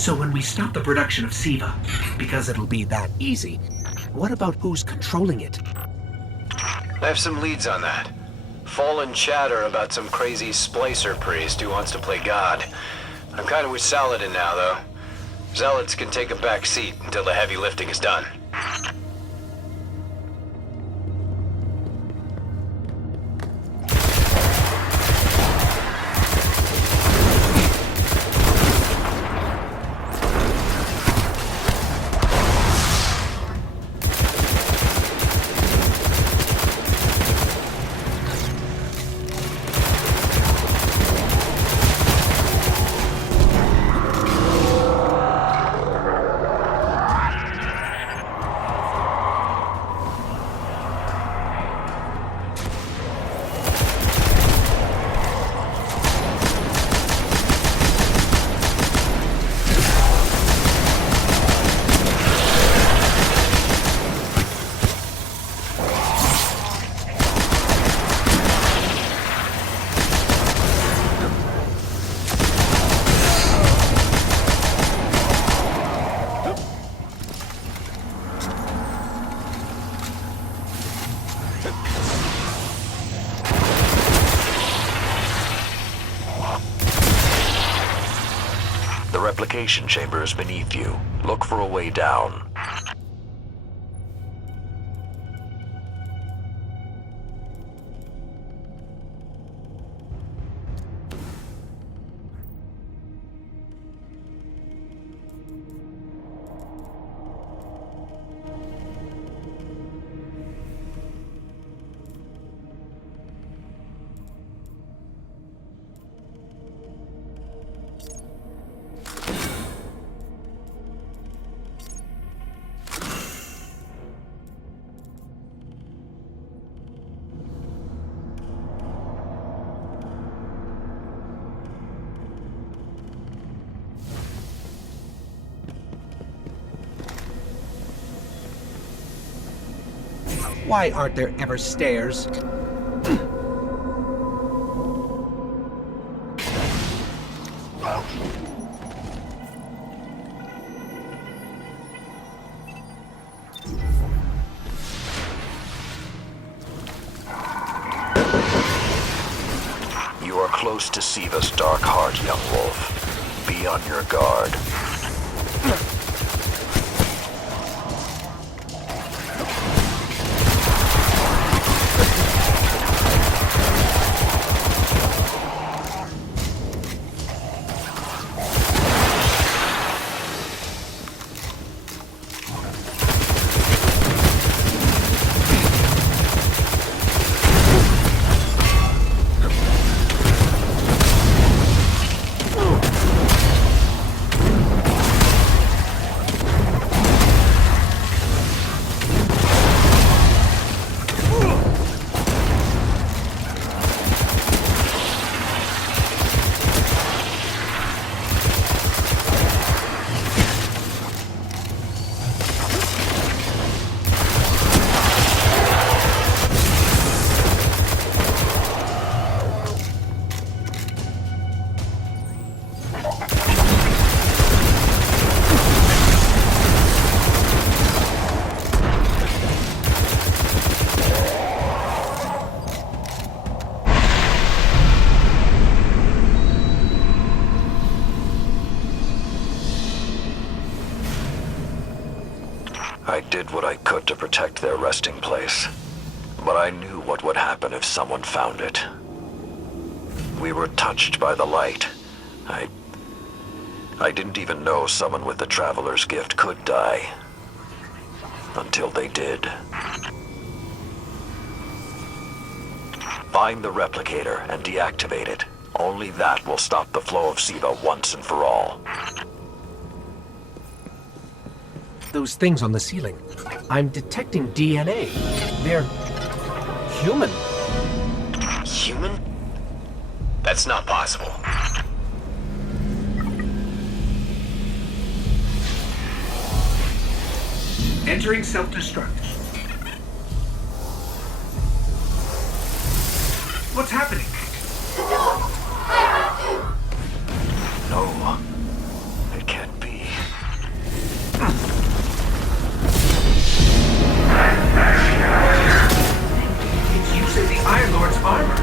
So when we stop the production of Siva, because it'll be that easy, what about who's controlling it? I have some leads on that. Fallen chatter about some crazy splicer priest who wants to play God. I'm kind of with Saladin now, though. Zealots can take a back seat until the heavy lifting is done. The replication chamber is beneath you. Look for a way down. Why aren't there ever stairs? You are close to Siva's dark heart, young wolf. Be on your guard. I did what I could to protect their resting place, but I knew what would happen if someone found it. We were touched by the light. I didn't even know someone with the Traveler's Gift could die. Until they did. Find the replicator and deactivate it. Only that will stop the flow of Siva once and for all. Those things on the ceiling. I'm detecting DNA. They're human. Human? That's not possible. Entering self-destruct. What's happening? No, it can't be. It's using the Iron Lord's armor.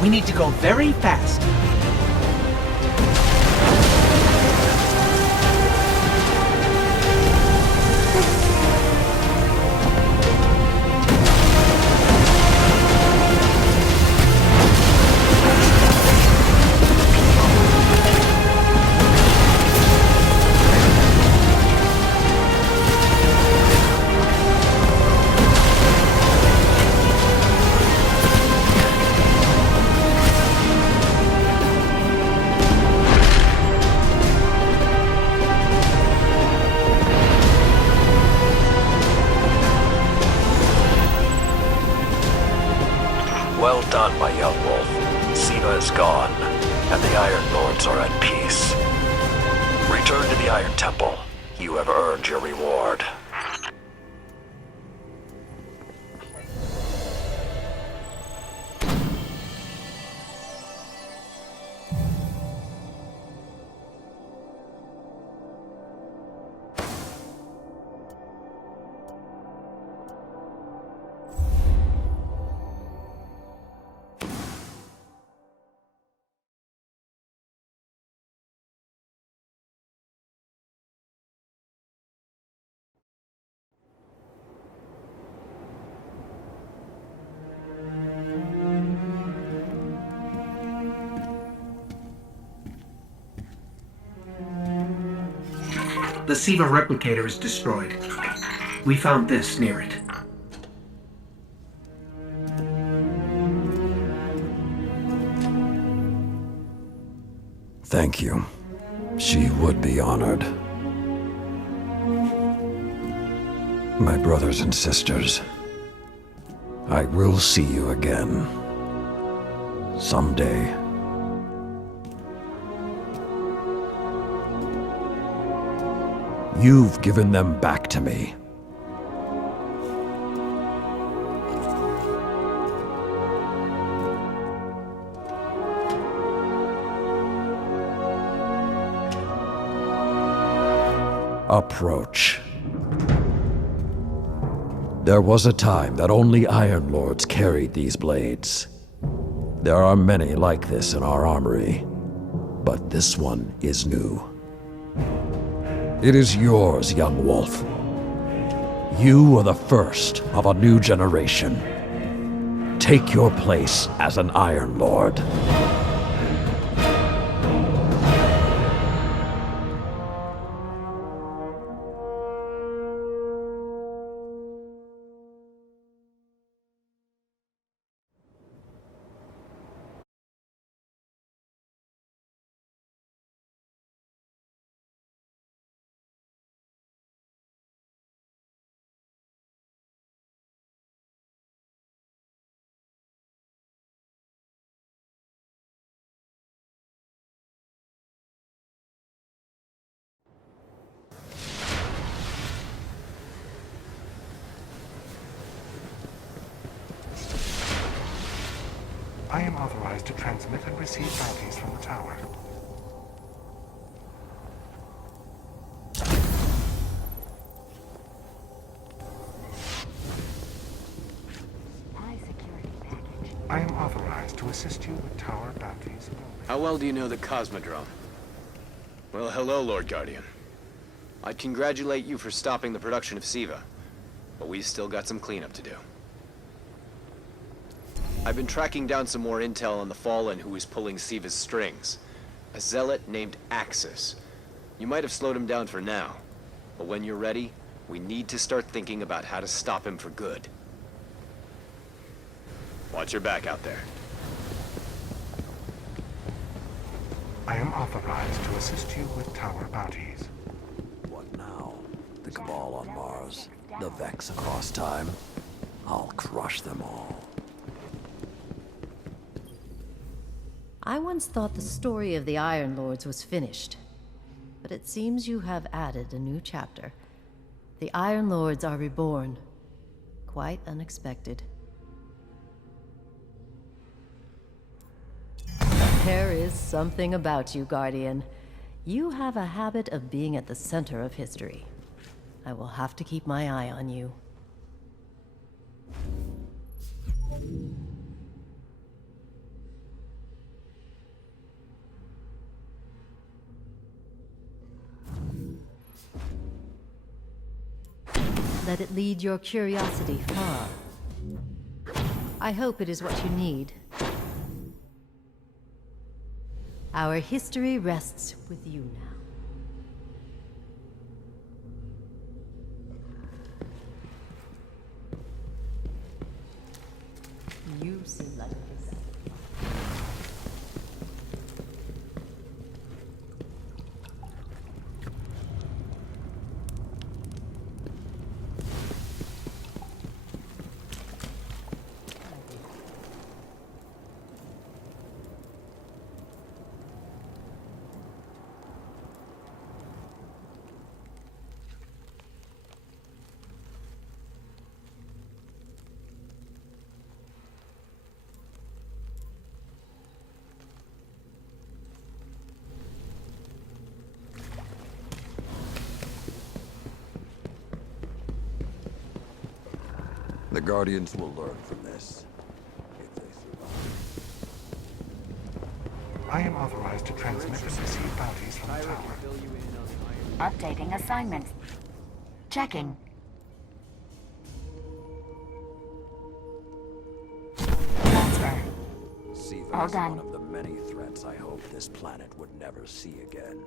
We need to go very fast. Well done, my young wolf. Siva is gone, and the Iron Lords are at peace. Return to the Iron Temple. You have earned your reward. The Siva replicator is destroyed. We found this near it. Thank you. She would be honored. My brothers and sisters, I will see you again. Someday. You've given them back to me. Approach. There was a time that only Iron Lords carried these blades. There are many like this in our armory, but this one is new. It is yours, young wolf. You are the first of a new generation. Take your place as an Iron Lord. I am authorized to transmit and receive bounties from the tower. I am authorized to assist you with tower bounties. How well do you know the Cosmodrome? Well, hello, Lord Guardian. I'd congratulate you for stopping the production of Siva, but we've still got some cleanup to do. I've been tracking down some more intel on the Fallen who is pulling Siva's strings. A zealot named Axis. You might have slowed him down for now, but when you're ready, we need to start thinking about how to stop him for good. Watch your back out there. I am authorized to assist you with tower bounties. What now? The Cabal on Mars? The Vex across time? I'll crush them all. I once thought the story of the Iron Lords was finished, but it seems you have added a new chapter. The Iron Lords are reborn. Quite unexpected. There is something about you, Guardian. You have a habit of being at the center of history. I will have to keep my eye on you. Let it lead your curiosity far. I hope it is what you need. Our history rests with you now. You seem like a possessed. The Guardians will learn from this, if they survive. I am authorized to transmit and receive bounties from the tower. Updating assignments. Checking. Transfer. Seaver All is done. one of the many threats I hope this planet would never see again.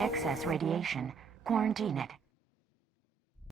Excess radiation. Quarantine it.